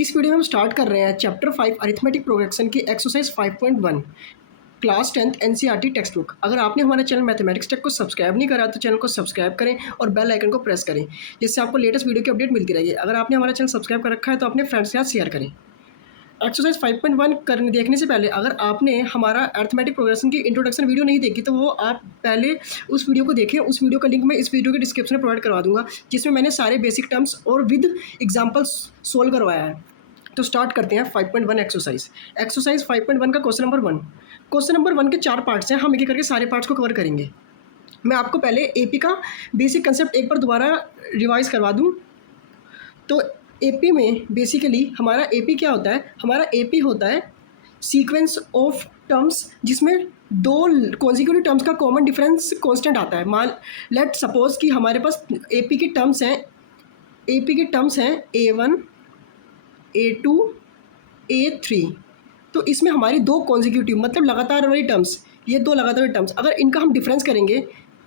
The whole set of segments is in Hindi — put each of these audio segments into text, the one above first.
इस वीडियो में हम स्टार्ट कर रहे हैं चैप्टर 5 अरिथमेटिक प्रोग्रेशन की exercise 5.1 class 10th NCERT text book. अगर आपने हमारे चैनल मैथमेटिक्स टेक को सब्सक्राइब नहीं करा तो चैनल को सब्सक्राइब करें और बेल आइकन को प्रेस करें, जिससे आपको लेटेस्ट वीडियो की अपडेट मिलती रहेगी। अगर आपने हमारा चैनल सब्सक्राइब कर रखा है तो अपने फ्रेंड्स के साथ शेयर करें। एक्सरसाइज 5.1 करने देखने से पहले अगर आपने हमारा अरिथमेटिक प्रोग्रेशन की इंट्रोडक्शन वीडियो नहीं देखी तो वो आप पहले उस वीडियो को देखें। उस वीडियो का लिंक मैं इस वीडियो के डिस्क्रिप्शन में प्रोवाइड करवा दूंगा, जिसमें मैंने सारे बेसिक टर्म्स और विद एग्जाम्पल्स सोल्व करवाया है। तो स्टार्ट करते हैं 5.1 एक्सरसाइज 5.1 का क्वेश्चन नंबर 1। क्वेश्चन नंबर 1 के 4 पार्ट्स हैं, हम एक एक करके सारे पार्ट्स को कवर करेंगे। मैं आपको पहले एपी का बेसिक कंसेप्ट एक बार दोबारा रिवाइज करवा दूं। तो एपी में बेसिकली हमारा एपी क्या होता है? हमारा एपी होता है सीक्वेंस ऑफ टर्म्स जिसमें दो कॉन्जिक्यूटिव टर्म्स का कॉमन डिफरेंस कांस्टेंट आता है। मान लेट सपोज कि हमारे पास एपी की टर्म्स हैं A1 A2 A3। तो इसमें हमारी दो कॉन्जिक्यूटिव मतलब लगातार वाली टर्म्स, ये दो लगातार वाली टर्म्स अगर इनका हम डिफरेंस करेंगे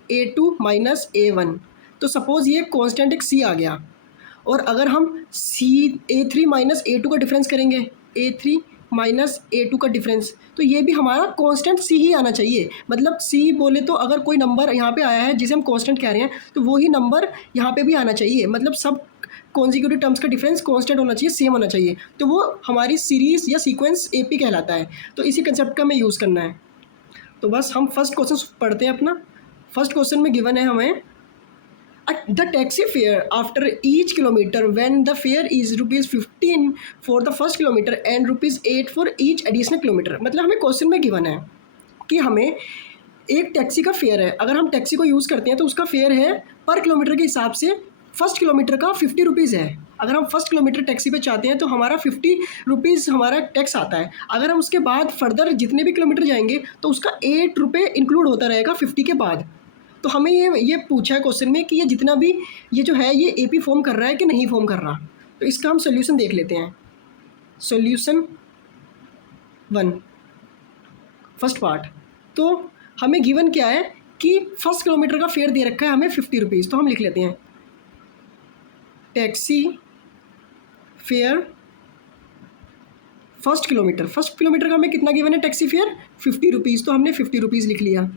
A2 माइनस A1 तो सपोज़ ये कांस्टेंट एक C आ गया। और अगर हम A3 माइनस A2 का डिफरेंस करेंगे, A3 माइनस A2 का डिफरेंस, तो ये भी हमारा कांस्टेंट C ही आना चाहिए। मतलब C बोले तो अगर कोई नंबर यहाँ पे आया है जिसे हम कांस्टेंट कह रहे हैं तो वही नंबर यहाँ पे भी आना चाहिए। मतलब सब कॉन्जिक्यूटिव टर्म्स का डिफरेंस कांस्टेंट होना चाहिए, सेम होना चाहिए, तो वो हमारी सीरीज़ या सीक्वेंस एपी कहलाता है। तो इसी कंसेप्ट का हमें यूज़ करना है। तो बस हम फर्स्ट क्वेश्चन पढ़ते हैं अपना। फर्स्ट क्वेश्चन में गिवन है हमें the taxi fare after each kilometre when the fair is ₹15 for the first kilometre and ₹8 for each additional kilometre. मतलब हमें क्वेश्चन में गिवन है कि हमें एक टैक्सी का फेयर है। अगर हम टैक्सी को यूज़ करते हैं तो उसका फेयर है पर किलोमीटर के हिसाब से फर्स्ट किलोमीटर का ₹50 है। अगर हम फर्स्ट किलोमीटर टैक्सी पे चाहते हैं तो हमारा ₹50 हमारा टैक्स आता है। अगर हम उसके बाद फर्दर जितने भी किलोमीटर जाएंगे तो उसका ₹8 इंक्लूड होता रहेगा 50 के बाद। तो हमें ये पूछा है क्वेश्चन में कि ये जितना भी ये जो है ये एपी फॉर्म कर रहा है कि नहीं फॉर्म कर रहा। तो इसका हम सोल्यूशन देख लेते हैं। Solution 1 first part. तो हमें गिवन क्या है कि फर्स्ट किलोमीटर का फेयर दे रखा है हमें ₹50। तो हम लिख लेते हैं टैक्सी फेयर फर्स्ट किलोमीटर का हमें कितना गिवन है टैक्सी फेयर ₹50। तो हमने ₹50 लिख लिया।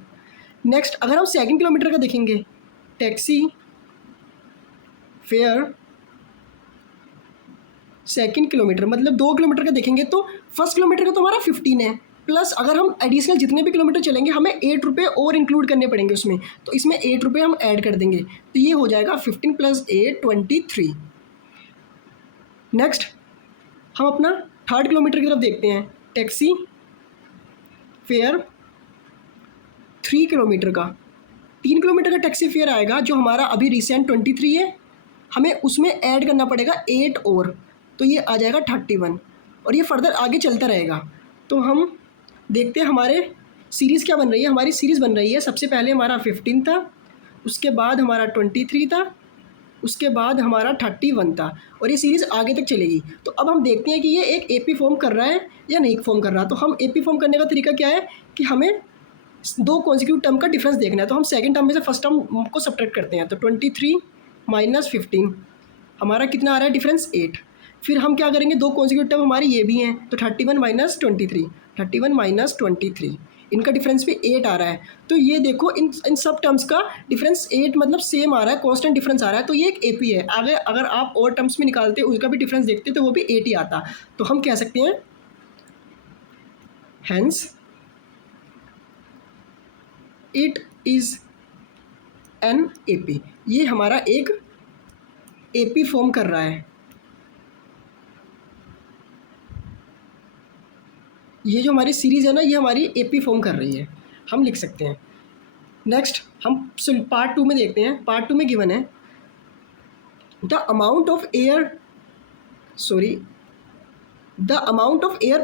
नेक्स्ट अगर हम सेकंड किलोमीटर का देखेंगे टैक्सी फेयर सेकंड किलोमीटर मतलब 2 किलोमीटर का देखेंगे तो फर्स्ट किलोमीटर का तो हमारा 15 है, प्लस अगर हम एडिशनल जितने भी किलोमीटर चलेंगे हमें ₹8 और इंक्लूड करने पड़ेंगे उसमें। तो इसमें ₹8 हम ऐड कर देंगे तो ये हो जाएगा 15 + 8 23। नेक्स्ट हम अपना थर्ड किलोमीटर की तरफ देखते हैं। टैक्सी फेयर 3 किलोमीटर का 3 किलोमीटर का टैक्सी फेयर आएगा जो हमारा अभी रिसेंट 23 है, हमें उसमें ऐड करना पड़ेगा 8 और, तो ये आ जाएगा 31 और ये फर्दर आगे चलता रहेगा। तो हम देखते हैं हमारे सीरीज़ क्या बन रही है। हमारी सीरीज़ बन रही है सबसे पहले हमारा 15 था, उसके बाद हमारा 23 था, उसके बाद हमारा 31 था और ये सीरीज़ आगे तक चलेगी। तो अब हम देखते हैं कि ये एक एपी फॉर्म कर रहा है या नहीं फॉर्म कर रहा। तो हम एपी फॉर्म करने का तरीका क्या है कि हमें दो कॉन्जिक्यूटिव टर्म का डिफरेंस देखना है। तो हम सेकंड टर्म में से फर्स्ट टर्म को सब्ट्रैक्ट करते हैं। तो 23 माइनस 15 हमारा कितना आ रहा है डिफरेंस 8। फिर हम क्या करेंगे, दो कॉन्जिक्यूटिव टर्म हमारी ये भी हैं तो 31 माइनस 23 इनका डिफरेंस भी 8 आ रहा है। तो ये देखो इन सब टर्म्स का डिफरेंस 8 मतलब सेम आ रहा है, कांस्टेंट डिफरेंस आ रहा है। तो ये एक एपी है। आगे अगर आप और टर्म्स में निकालते उसका भी डिफरेंस देखते तो वो भी 8 ही आता। तो हम कह सकते हैं hence it is an AP. ये हमारा एक एपी फॉर्म कर रहा है। ये जो हमारी सीरीज़ है ना ये हमारी एपी फॉर्म कर रही है, हम लिख सकते हैं। नेक्स्ट हम पार्ट 2 में देखते हैं। पार्ट 2 में गिवन है the amount of air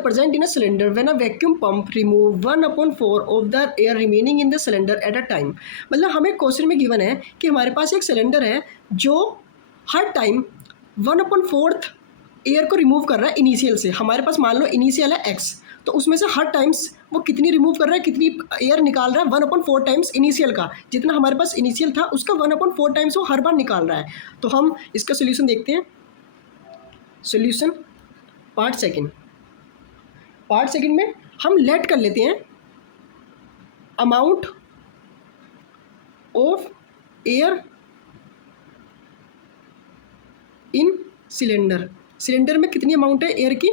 present in a cylinder when a vacuum pump remove 1/4 of the air remaining in the cylinder at a time। मतलब हमें क्वेश्चन में गिवन है कि हमारे पास एक सिलेंडर है जो हर टाइम 1/4 एयर को रिमूव कर रहा है इनिशियल से। हमारे पास मान लो इनिशियल है x, तो उसमें से हर टाइम्स वो कितनी रिमूव कर रहा है, कितनी एयर निकाल रहा है 1/4 टाइम्स इनिशियल का, जितना हमारे पास इनिशियल था उसका 1/4 टाइम्स वो हर बार निकाल रहा है। तो हम इसका सोल्यूशन देखते हैं। सोल्यूशन पार्ट सेकंड में हम लेट कर लेते हैं amount of air in cylinder में कितनी अमाउंट है एयर की,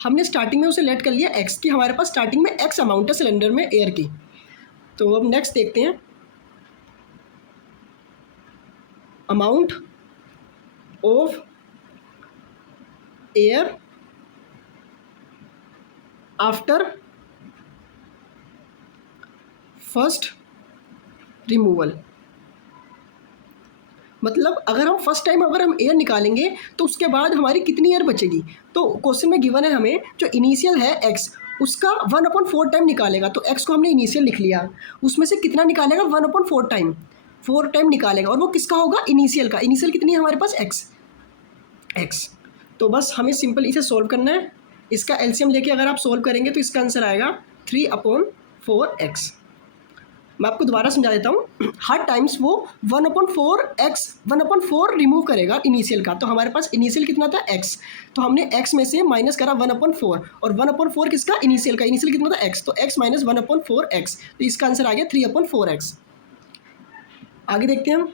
हमने स्टार्टिंग में उसे लेट कर लिया एक्स की, हमारे पास स्टार्टिंग में एक्स अमाउंट है सिलेंडर में एयर की। तो अब नेक्स्ट देखते हैं amount of air after first removal. मतलब अगर हम फर्स्ट टाइम अगर हम एयर निकालेंगे तो उसके बाद हमारी कितनी एयर बचेगी। तो क्वेश्चन में गिवन है हमें जो इनिशियल है एक्स उसका 1/4 टाइम निकालेगा। तो एक्स को हमने इनिशियल लिख लिया, उसमें से कितना निकालेगा 1/4 टाइम, 4 टाइम निकालेगा। और वो किसका होगा इनिशियल का। इनिशियल कितनी है हमारे पास एक्स। तो बस हमें सिंपल इसे सॉल्व करना है। इसका एलसीएम लेके अगर आप सॉल्व करेंगे तो इसका आंसर आएगा 3/4x। मैं आपको दोबारा समझा देता हूँ। हर टाइम्स वो 1/4 रिमूव करेगा इनिशियल का। तो हमारे पास इनिशियल कितना था x, तो हमने x में से माइनस करा 1/4 और 1/4 किसका इनिशियल का। इनिशियल कितना था x, तो x माइनस 1/4x, तो इसका आंसर आ गया 3/4x। आगे देखते हैं हम।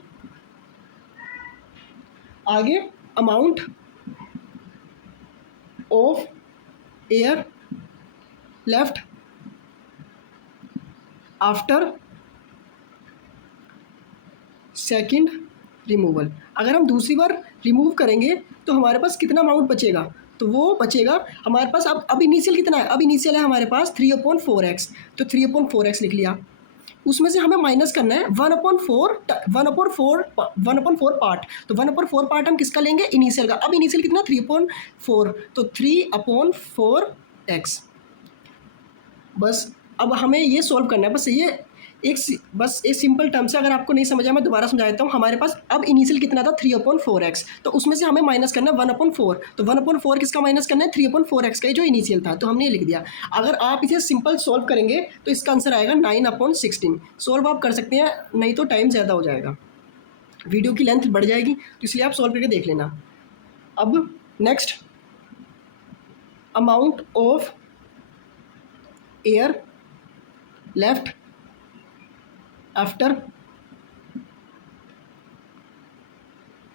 आगे amount of air left after second removal. अगर हम दूसरी बार रिमूव करेंगे तो हमारे पास कितना अमाउंट बचेगा, तो वो बचेगा हमारे पास अब इनिशियल कितना है, अब इनिशियल है हमारे पास 3/4x, तो 3/4x लिख लिया। उसमें से हमें माइनस करना है 1/4 पार्ट। तो 1/4 पार्ट हम किसका लेंगे इनिशियल का। अब इनिशियल कितना 3/4, तो 3/4x। बस अब हमें ये सॉल्व करना है। बस ये एक सिंपल टर्म से अगर आपको नहीं समझ आया मैं दोबारा समझा देता हूँ। हमारे पास अब इनिशियल कितना था 3/4x, तो उसमें से हमें माइनस करना है 1/4। तो 1/4 किसका माइनस करना है 3/4x का जो इनिशियल था, तो हमने ये लिख दिया। अगर आप इसे सिंपल सॉल्व करेंगे तो इसका आंसर आएगा 9/16। सॉल्व आप कर सकते हैं, नहीं तो टाइम ज़्यादा हो जाएगा, वीडियो की लेंथ बढ़ जाएगी, तो इसलिए आप सॉल्व करके देख लेना। अब next amount of air left after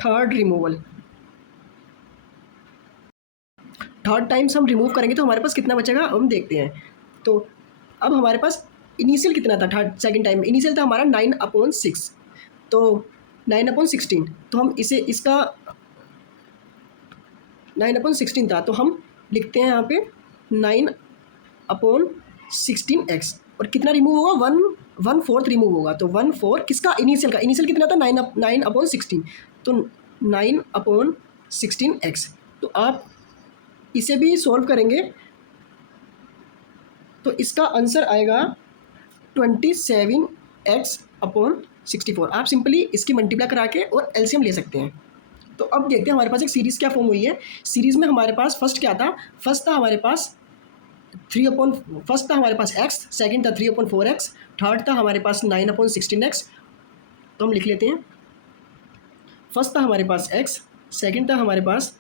third removal. Third times हम रिमूव करेंगे तो हमारे पास कितना बचेगा हम देखते हैं। तो अब हमारे पास इनिशियल कितना था सेकंड टाइम, इनिशियल था हमारा 9/6, तो 9/16, तो हम इसका 9/16 था, तो हम लिखते हैं यहाँ पे 9/16x। और कितना रिमूव होगा 1/4 रिमूव होगा, तो 1/4 किसका इनिशियल का। इनिशियल कितना था 9/16, तो 9/16x। तो आप इसे भी सॉल्व करेंगे तो इसका आंसर आएगा 27x/64। आप सिंपली इसकी मल्टीप्लाई करा के और एलसीएम ले सकते हैं। तो अब देखते हैं हमारे पास एक सीरीज़ क्या फॉर्म हुई है। सीरीज़ में हमारे पास फर्स्ट क्या था, फर्स्ट था हमारे पास x, सेकंड था 3/4x, थर्ड था हमारे पास 9/16x। तो हम लिख लेते हैं फर्स्ट था हमारे पास x, सेकंड था हमारे पास,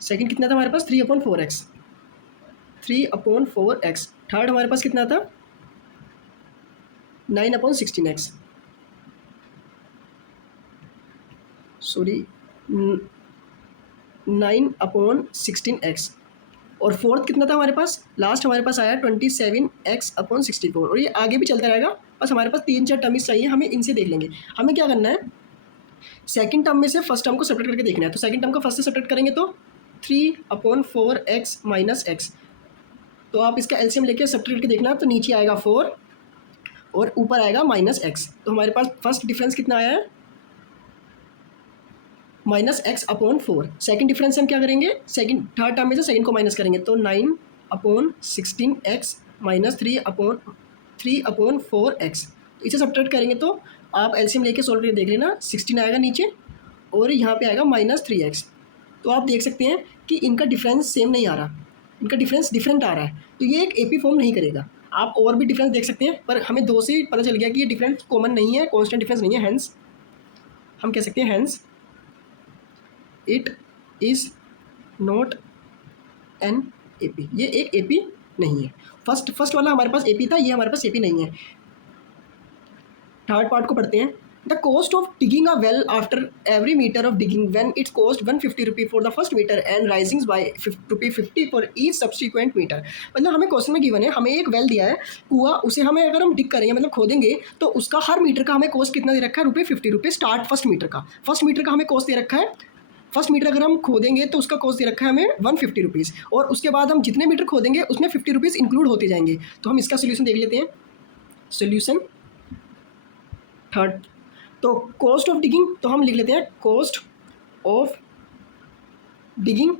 सेकंड कितना था हमारे पास 3/4x, थर्ड हमारे पास कितना था 9/16x, सॉरी 9/16x, और फोर्थ कितना था हमारे पास, लास्ट हमारे पास आया 27x/64। और ये आगे भी चलता रहेगा, बस हमारे पास 3-4 टर्म चाहिए, हमें इनसे देख लेंगे। हमें क्या करना है, सेकंड टर्म में से फर्स्ट टर्म को सेपरेट करके देखना है। तो सेकंड टर्म को फर्स्ट से सेपरेट करेंगे तो 3/4x - x, तो आप इसका एलसीएम लेके सेपरेट करके देखना, तो नीचे आएगा 4 और ऊपर आएगा -x। तो हमारे पास फर्स्ट डिफरेंस कितना आया है -x/4। सेकंड डिफरेंस हम क्या करेंगे, सेकंड थर्ड टर्म में से सेकंड को माइनस करेंगे, तो 9/16x - 3/4x। तो इसे सब्ट्रैक्ट करेंगे तो आप एलसीएम लेके सॉल्व करके देख लेना, 16 आएगा नीचे और यहाँ पे आएगा -3x। तो आप देख सकते हैं कि इनका डिफरेंस सेम नहीं आ रहा, इनका डिफरेंस डिफरेंट आ रहा है, तो ये एक एपी फॉर्म नहीं करेगा। आप और भी डिफरेंस देख सकते हैं, पर हमें 2 से पता चल गया कि ये डिफरेंस कॉमन नहीं है, कॉन्स्टेंट डिफरेंस नहीं है, हैंस हम कह सकते हैं hence it is not an AP, ये एक एपी नहीं है। फर्स्ट वाला हमारे पास एपी था, ये हमारे पास एपी नहीं है। थर्ड पार्ट को पढ़ते हैं। The cost of digging a well after every metre of digging when its cost 150 rupee for the first metre and rising by ₹50 for each subsequent metre. मतलब हमें क्वेश्चन में गिवन है, हमें एक वेल दिया है कुआं, उसे हमें अगर हम डिग करेंगे मतलब खोदेंगे तो उसका हर मीटर का हमें कॉस्ट कितना दे रखा है, ₹50 स्टार्ट फर्स्ट मीटर का हमें कॉस्ट दे रखा है। फर्स्ट मीटर अगर हम खोदेंगे तो उसका कॉस्ट दे रखा है हमें ₹150 और उसके बाद हम जितने मीटर खोदेंगे उसमें ₹50 इंक्लूड होते जाएंगे। तो हम इसका सोल्यूशन देख लेते हैं। सोल्यूशन थर्ड, तो कॉस्ट ऑफ डिगिंग तो हम लिख लेते हैं cost of digging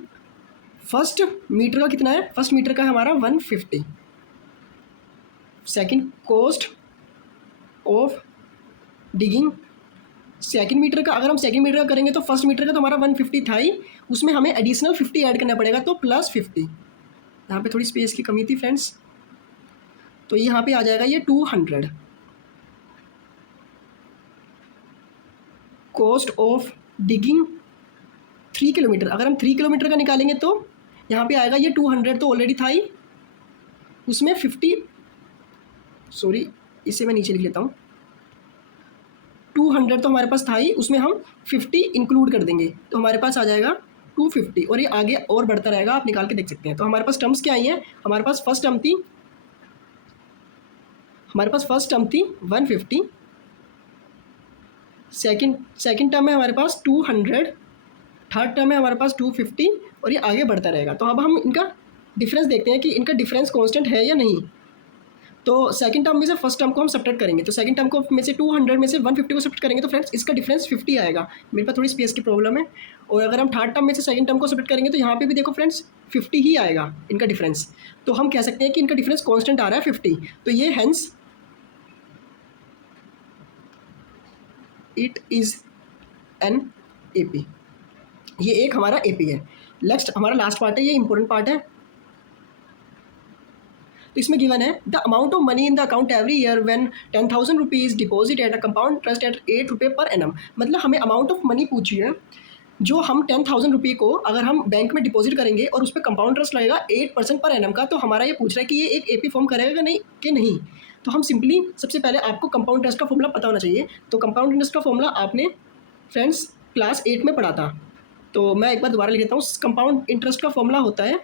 first metre का कितना है, फर्स्ट मीटर का है हमारा 150। Second cost of digging second metre का, अगर हम सेकंड मीटर का करेंगे तो फर्स्ट मीटर का तो हमारा 150 था ही, उसमें हमें एडिशनल 50 ऐड करना पड़ेगा तो +50। यहाँ पे थोड़ी स्पेस की कमी थी फ्रेंड्स, तो यहाँ पे आ जाएगा ये 200। कॉस्ट ऑफ डिगिंग 3 किलोमीटर, अगर हम 3 किलोमीटर का निकालेंगे तो यहाँ पे आएगा ये 200, तो ऑलरेडी था ही, उसमें 50, सॉरी इसे मैं नीचे लिख लेता हूँ, 200 तो हमारे पास था ही, उसमें हम 50 इंक्लूड कर देंगे तो हमारे पास आ जाएगा 250 और ये आगे और बढ़ता रहेगा, आप निकाल के देख सकते हैं। तो हमारे पास टर्म्स क्या आई हैं, हमारे पास फर्स्ट टर्म थी 150, सेकंड टर्म है हमारे पास 200, थर्ड टर्म है हमारे पास 250 और ये आगे बढ़ता रहेगा। तो अब हम इनका डिफरेंस देखते हैं कि इनका डिफरेंस कांस्टेंट है या नहीं। तो सेकंड टर्म में से फर्स्ट टर्म को हम सब्ट्रैक्ट करेंगे, तो सेकंड टर्म को में से 200 में से 150 को सब्ट्रैक्ट करेंगे तो फ्रेंड्स इसका डिफरेंस 50 आएगा। मेरे पास थोड़ी स्पेस की प्रॉब्लम है। और अगर हम थर्ड टर्म में से सेकंड टर्म को सब्ट्रैक्ट करेंगे तो यहाँ पे भी देखो फ्रेंड्स 50 ही आएगा इनका डिफरेंस। तो हम कह सकते हैं कि इनका डिफरेंस कांस्टेंट आ रहा है 50। तो ये hence it is an AP, ये एक हमारा एपी है। नेक्स्ट हमारा लास्ट पार्ट है, ये इंपॉर्टेंट पार्ट है। तो इसमें गिवन है the amount of money in the account every year when 10,000 rupees deposit at a compound interest eight ₹8 per annum. मतलब हमें अमाउंट ऑफ मनी पूछी है, जो हम 10,000 रुपये को अगर हम बैंक में डिपॉजिट करेंगे और उस पर कंपाउंड इंटरेस्ट लगेगा 8% पर एनम का, तो हमारा ये पूछ रहा है कि ये एक एपी फॉर्म करेगा नहीं कि नहीं। तो हम सिंपली सबसे पहले आपको कंपाउंड इंटरेस्ट का फॉर्मूला पता होना चाहिए। तो कंपाउंड इंटरेस्ट का फॉर्मूला आपने फ्रेंड्स क्लास 8 में पढ़ा था, तो मैं एक बार दोबारा लिख देता हूँ। कंपाउंड इंटरेस्ट का फॉर्मूला होता है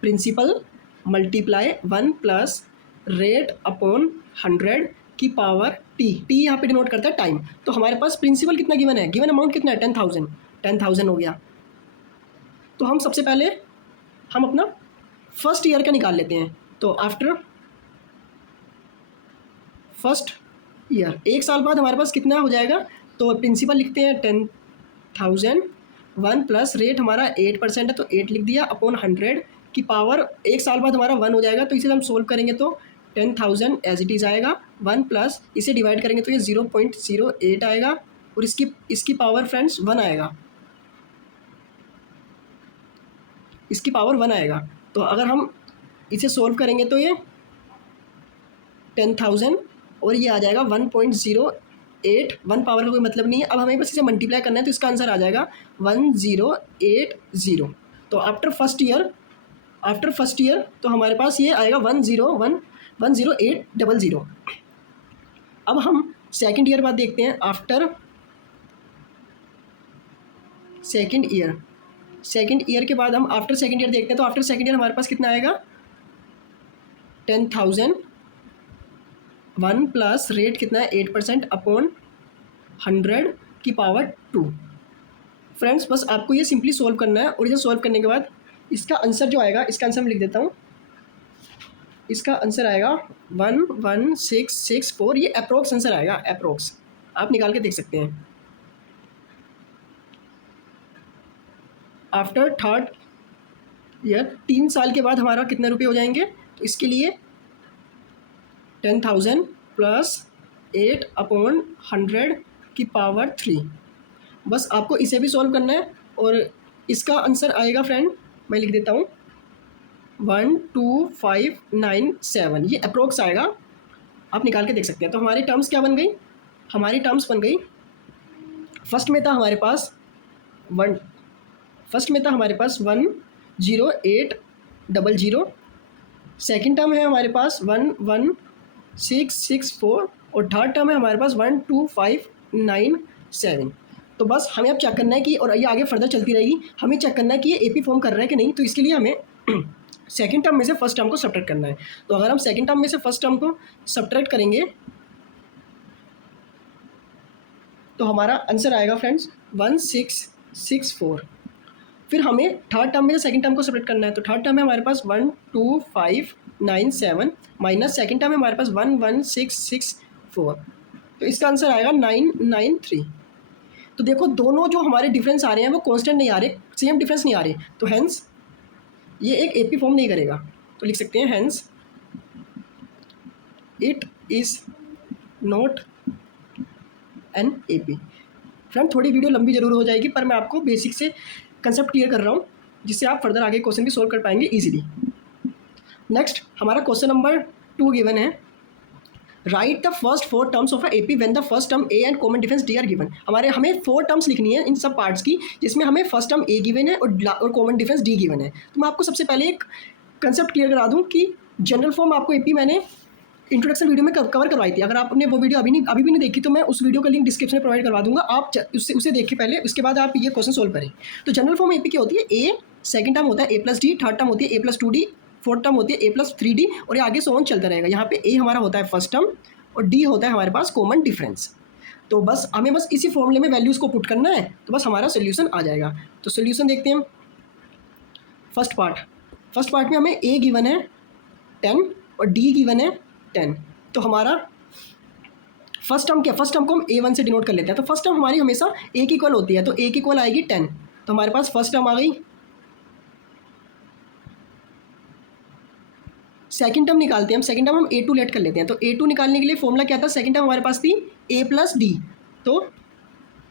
principal multiply 1 plus rate upon 100 की पावर टी यहाँ पे डिनोट करता है टाइम। तो हमारे पास प्रिंसिपल कितना गिवन है, गिवन अमाउंट कितना है 10,000 हो गया। तो हम सबसे पहले हम अपना फर्स्ट ईयर का निकाल लेते हैं। तो आफ्टर फर्स्ट ईयर, एक साल बाद हमारे पास कितना हो जाएगा, तो प्रिंसिपल लिखते हैं 10,000, 1 प्लस रेट हमारा 8% है तो 8 लिख दिया अपॉन 100 की पावर, एक साल बाद हमारा 1 हो जाएगा। तो इसे हम सोल्व करेंगे तो 10,000 एज इट इज़ आएगा, 1 प्लस इसे डिवाइड करेंगे तो ये 0.08 आएगा और इसकी पावर फ्रेंड्स 1 आएगा, इसकी पावर 1 आएगा। तो अगर हम इसे सोल्व करेंगे तो ये 10,000 और ये आ जाएगा 1.08, 1 पावर का कोई मतलब नहीं है। अब हमें बस इसे मल्टीप्लाई करना है तो इसका आंसर आ जाएगा 1080। तो आफ्टर फर्स्ट ईयर तो हमारे पास ये आएगा 10800। अब हम सेकंड ईयर बाद देखते हैं। आफ्टर सेकंड ईयर के बाद हम आफ्टर सेकंड ईयर देखते हैं। तो आफ्टर सेकंड ईयर हमारे पास कितना आएगा 10,000, 1 प्लस रेट कितना है 8% अपॉन 100 की पावर 2। फ्रेंड्स बस आपको ये सिंपली सोल्व करना है और इसे सोल्व करने के बाद इसका आंसर जो आएगा, इसका आंसर मैं लिख देता हूँ। इसका आंसर आएगा 11664, ये अप्रोक्स आंसर आएगा, अप्रोक्स आप निकाल के देख सकते हैं। आफ्टर थर्ड ईयर 3 साल के बाद हमारा कितने रुपये हो जाएंगे, तो इसके लिए 10,000 प्लस 8 अपॉन 100 की पावर 3। बस आपको इसे भी सॉल्व करना है और इसका आंसर आएगा फ्रेंड, मैं लिख देता हूँ 12597, ये अप्रोक्स आएगा, आप निकाल के देख सकते हैं। तो हमारी टर्म्स क्या बन गई, हमारी टर्म्स बन गई, फर्स्ट में था हमारे पास फर्स्ट में था हमारे पास 10800, सेकंड टर्म है हमारे पास 11664 और थर्ड टर्म है हमारे पास 12597। तो बस हमें अब चेक करना है कि, और ये आगे फर्दर चलती रहेगी, हमें चेक करना है कि ये एपी फॉर्म कर रहा है कि नहीं। तो इसके लिए हमें सेकंड टर्म में से फर्स्ट टर्म को सब्ट्रैक्ट करना है। तो अगर हम सेकंड टर्म में से फर्स्ट टर्म को सब्ट्रैक्ट करेंगे तो हमारा आंसर आएगा फ्रेंड्स 1664। फिर हमें थर्ड टर्म में से सेकंड टर्म को सब्ट्रैक्ट करना है। तो थर्ड टर्म है हमारे पास 12597 माइनस सेकंड टर्म है हमारे पास 11664। तो इसका आंसर आएगा 993। तो देखो दोनों जो हमारे डिफरेंस आ रहे हैं वो कांस्टेंट नहीं आ रहे, सेम डिफरेंस नहीं आ रहे, तो हेंस ये एक एपी फॉर्म नहीं करेगा। तो लिख सकते हैं hence it is not an AP. Friend थोड़ी वीडियो लंबी जरूर हो जाएगी, पर मैं आपको बेसिक से कंसेप्ट क्लियर कर रहा हूँ, जिससे आप फर्दर आगे क्वेश्चन भी सोल्व कर पाएंगे इजीली। नेक्स्ट हमारा क्वेश्चन नंबर 2 गिवन है, right the first 4 terms of A P when the first term A and common difference D R given. हमें 4 टर्म्स लिखनी है इन सब पार्ट्स की, जिसमें हमें फर्स्ट टर्म ए गिवन है और कॉमन डिफरेंस डी गिवन है। तो मैं आपको सबसे पहले एक कंसेप्ट क्लियर करा दूँ कि जनरल फॉर्म आपको ए पी मैंने इंट्रोडक्शन वीडियो में कवर करवाई थी। अगर आपने वो वीडियो अभी भी नहीं देखी तो मैं उस वीडियो का लिंक डिस्क्रिप्शन में प्रोवाइड करवा दूंगा, आप उसे देखिए पहले, उसके बाद आप ये क्वेश्चन सोल्व करें। तो जनरल फॉर्म एपी क्या होती है, ए सेकंड टर्म होता है ए प्लस डी, थर्ड टर्म होती है ए प्लस 2d, फोर्थ टर्म होती है ए प्लस 3d, और ये आगे सो ऑन चलता रहेगा। यहाँ पे ए हमारा होता है फर्स्ट टर्म और डी होता है हमारे पास कॉमन डिफरेंस। तो बस हमें बस इसी फॉर्मूले में वैल्यूज़ को पुट करना है, तो बस हमारा सोल्यूशन आ जाएगा। तो सोल्यूशन देखते हैं। फर्स्ट पार्ट में हमें ए गिवन है 10 और डी गिवन है 10। तो हमारा फर्स्ट टर्म क्या, फर्स्ट टर्म को हम a1 से डिनोट कर लेते हैं। तो फर्स्ट टर्म हमारी हमेशा a की इक्वल होती है, तो a की इक्वल आएगी 10। तो हमारे पास फर्स्ट टर्म आ गई। सेकंड टर्म निकालते हैं हम, सेकंड टर्म हम a2 लेट कर लेते हैं। तो a2 निकालने के लिए फॉर्मूला क्या था, सेकंड टर्म हमारे पास थी a प्लस डी। तो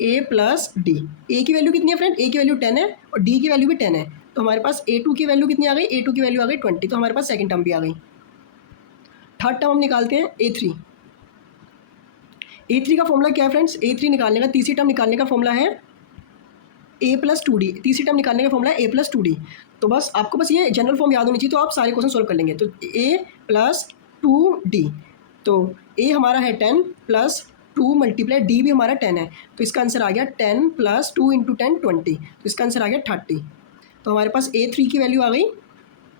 a प्लस डी, a की वैल्यू कितनी है फ्रेंड, a की वैल्यू 10 है और d की वैल्यू भी 10 है। तो हमारे पास a2 की वैल्यू कितनी आ गई, a2 की वैल्यू आ गई 20। तो हमारे पास सेकंड टर्म भी आ गई। थर्ड टर्म हम निकालते हैं a3 का फॉर्मूला क्या है फ्रेंड्स, a3 निकालने का, तीसरी टर्म निकालने का फॉर्मूला है a प्लस 2d। तीसरी टर्म निकालने का फॉर्मूला है a प्लस 2d। तो बस आपको बस ये जनरल फॉर्म याद होनी चाहिए, तो आप सारे क्वेश्चन सोल्व कर लेंगे। तो a प्लस 2d, तो a हमारा है 10 प्लस 2 मल्टीप्लाई d भी हमारा 10 है। तो इसका आंसर आ गया 10 प्लस 2 इंटू 10 20। तो इसका आंसर आ गया 30। तो हमारे पास a3 की वैल्यू आ गई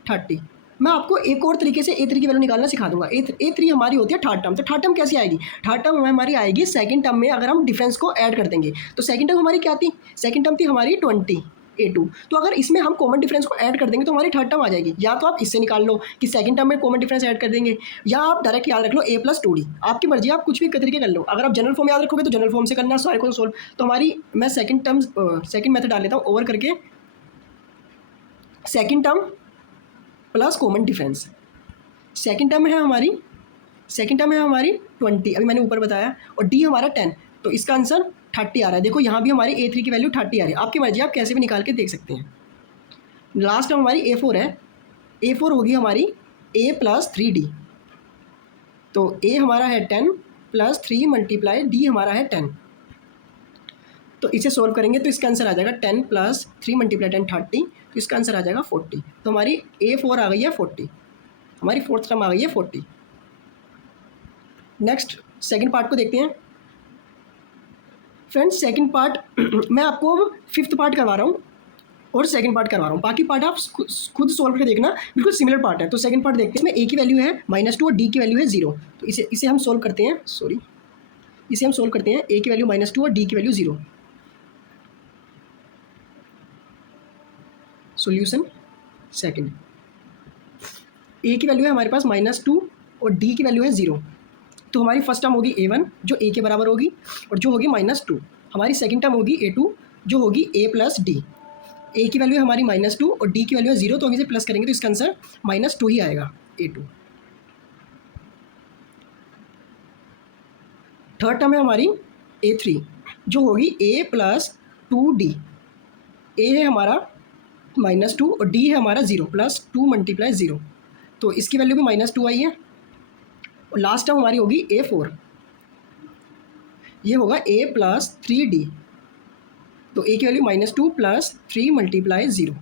30। मैं आपको एक और तरीके से a3 की वैल्यू निकालना सिखा दूंगा। a3 हमारी होती है थर्ड टर्म। तो थर्ड टर्म कैसी आएगी, थर्ड टर्म हमारी आएगी सेकंड टर्म में अगर हम डिफरेंस को ऐड कर देंगे। तो सेकंड टर्म हमारी क्या थी, सेकंड टर्म थी हमारी 20 a2। तो अगर इसमें हम कॉमन डिफरेंस को ऐड कर देंगे तो हमारी थर्ड टर्म आ जाएगी। या तो आप इससे निकाल लो कि सेकंड टर्म में कॉमन डिफरेंस ऐड कर देंगे, या आप डायरेक्ट याद रख लो a प्लस 2d, आपकी मर्जी, आप कुछ भी तरीके कर लो। अगर आप जनरल फॉर्म याद रखोगे तो जनरल फॉर्म से करना सारे को सोल्व। तो हमारी, मैं सेकंड मेथड डाल लेता हूँ ओवर करके, second term plus common difference. Second term है हमारी 20, अभी मैंने ऊपर बताया, और डी हमारा 10। तो इसका आंसर 30 आ रहा है। देखो यहाँ भी हमारी a3 की वैल्यू 30 आ रही है। आपकी मर्जी, आप कैसे भी निकाल के देख सकते हैं। लास्ट टर्म हमारी a4 है, a4 होगी हमारी a प्लस 3d। तो a हमारा है 10 प्लस 3 मल्टीप्लाई d हमारा है 10। तो इसे सोल्व करेंगे तो इसका आंसर आ जाएगा 10 प्लस 3 मल्टीप्लाई 10 30। तो इसका आंसर आ जाएगा 40। तो हमारी a4 आ गई है 40, हमारी फोर्थ टर्म आ गई है 40। नेक्स्ट सेकंड पार्ट को देखते हैं फ्रेंड्स। सेकंड पार्ट मैं आपको फिफ्थ पार्ट करवा रहा हूँ और सेकंड पार्ट करवा रहा हूँ, बाकी पार्ट आप खुद सोल्व करके देखना, बिल्कुल सिमिलर पार्ट है। तो सेकंड पार्ट देखते हैं, इसमें a की वैल्यू है -2 और d की वैल्यू है 0। तो इसे हम सोल्व करते हैं, इसे हम सोल्व करते हैं। a की वैल्यू -2 और d की वैल्यू 0। सॉल्यूशन सेकंड, a की वैल्यू है हमारे पास -2 और d की वैल्यू है 0। तो हमारी फर्स्ट टर्म होगी a1 जो a के बराबर होगी और जो होगी -2। हमारी सेकंड टर्म होगी a2 जो होगी a प्लस d। a की वैल्यू है हमारी -2 और d की वैल्यू है 0, तो हम इसे प्लस करेंगे तो इसका आंसर -2 ही आएगा, a2। थर्ड टर्म है हमारी a3 जो होगी a प्लस 2d। a है हमारा -2 और d है हमारा 0, प्लस 2 मल्टीप्लाई 0। तो इसकी वैल्यू भी -2 आई है। और लास्ट टर्म हमारी होगी a4, ये होगा a प्लस 3d। तो ए की वैल्यू -2 प्लस 3 मल्टीप्लाई 0,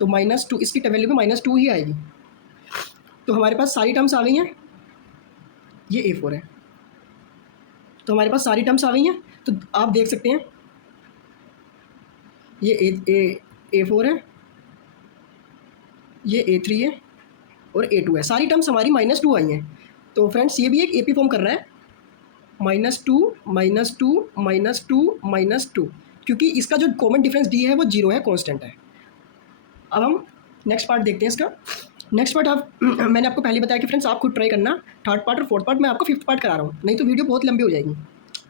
तो -2 इसकी वैल्यू भी -2 ही आएगी। तो हमारे पास सारी टर्म्स आ गई हैं, ये A4 है, तो हमारे पास सारी टर्म्स आ गई हैं। तो आप देख सकते हैं ये A4 है, ये A3 है और A2 है। सारी टर्म्स हमारी -2 आई हैं। तो फ्रेंड्स ये भी एक AP फॉर्म कर रहा है, -2 -2 -2 -2, क्योंकि इसका जो कॉमन डिफरेंस D है वो 0 है, कांस्टेंट है। अब हम नेक्स्ट पार्ट देखते हैं इसका। नेक्स्ट पार्ट आप मैंने आपको पहले बताया कि फ्रेंड्स आप खुद ट्राई करना। थर्ड पार्ट और फोर्थ पार्ट मैं आपको फिफ्थ पार्ट करा रहा हूँ, नहीं तो वीडियो बहुत लंबी हो जाएगी।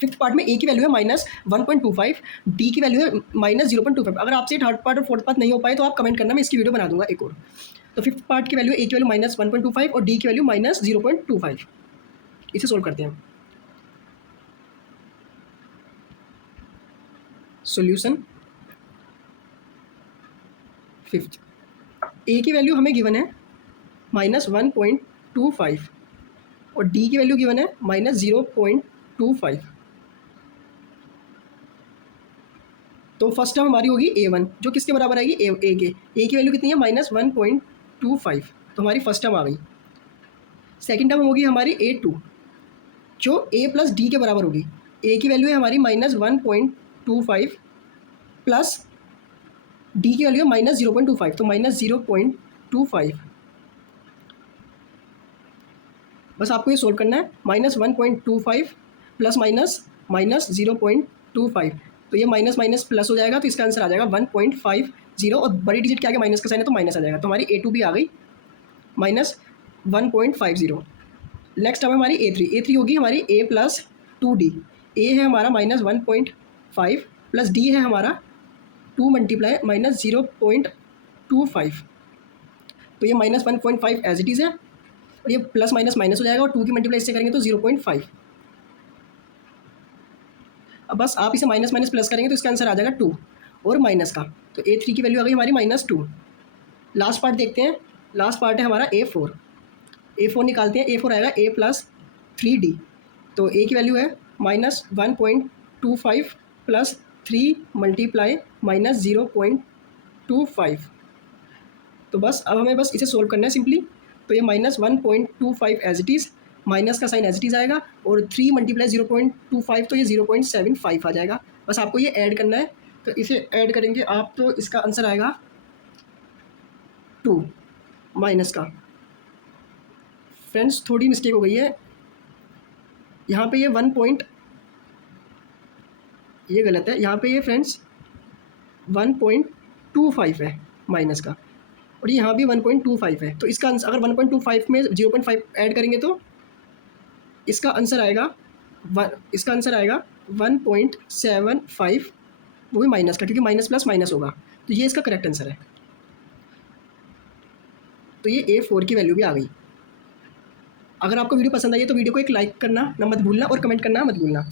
फिफ्थ पार्ट में ए की वैल्यू है -1.25, डी की वैल्यू है -0.25। अगर आपसे थर्ड पार्ट और फोर्थ पार्ट नहीं हो पाए तो आप कमेंट करना, मैं इसकी वीडियो बना दूंगा एक और। तो फिफ्थ पार्ट की वैल्यू ए की वैल्यू -1.25 और डी की वैल्यू -0.25। इसे सोल्व करते हैं। सॉल्यूशन फिफ्थ, ए की वैल्यू हमें गिवन है -1.25 और डी की वैल्यू गिवन है -0.25। तो फर्स्ट टर्म हमारी होगी A1, जो किसके बराबर आएगी, ए के। ए की वैल्यू कितनी है, -1.25, तो हमारी फर्स्ट टर्म आ गई। सेकंड टर्म होगी हमारी A2, जो A प्लस डी के बराबर होगी। ए की वैल्यू है हमारी -1.25 प्लस डी की वैल्यू है -0.25, तो -0.25। बस आपको ये सोल्व करना है, -1.25 प्लस माइनस 0.25, तो ये माइनस माइनस प्लस हो जाएगा, तो इसका आंसर आ जाएगा 1.50 और बड़ी डिजिट के आगे माइनस का साइन है तो माइनस आ जाएगा। तो हमारी A2 भी आ गई -1.50। नेक्स्ट अब हमारी A3 होगी हमारी A प्लस 2D। ए है हमारा -1.5 प्लस डी है हमारा 2 मल्टीप्लाई -0.25, तो ये -1.5 एज इट इज़ है और ये प्लस माइनस माइनस हो जाएगा और 2 की मल्टीप्लाई इससे करेंगे तो 0.5। अब बस आप इसे माइनस माइनस प्लस करेंगे तो इसका आंसर आ जाएगा 2 और माइनस का, तो A3 की वैल्यू आ गई हमारी -2। लास्ट पार्ट देखते हैं, लास्ट पार्ट है हमारा A4 निकालते हैं। A4 आएगा A प्लस 3D, तो A की वैल्यू है -1.25 प्लस 3 मल्टीप्लाई -0.25। तो बस अब हमें बस इसे सोल्व करना है सिंपली। तो ये -1.25 एज इट इज़, माइनस का साइन एज इट इज़ आएगा और 3 मल्टीप्लाई 0.25, तो ये 0.75 आ जाएगा। बस आपको ये ऐड करना है, तो इसे ऐड करेंगे आप तो इसका आंसर आएगा 2 माइनस का। फ्रेंड्स थोड़ी मिस्टेक हो गई है यहाँ पे, ये 1 पॉइंट ये गलत है, यहाँ पे ये फ्रेंड्स 1.25 है माइनस का और यहाँ भी 1.25 है। तो इसका आंसर अगर 1.25 में 0.5 ऐड करेंगे तो इसका आंसर आएगा 1.75, वो भी माइनस का, क्योंकि माइनस प्लस माइनस होगा, तो ये इसका करेक्ट आंसर है। तो ये A4 की वैल्यू भी आ गई। अगर आपको वीडियो पसंद आई है तो वीडियो को एक लाइक करना ना मत भूलना और कमेंट करना मत भूलना।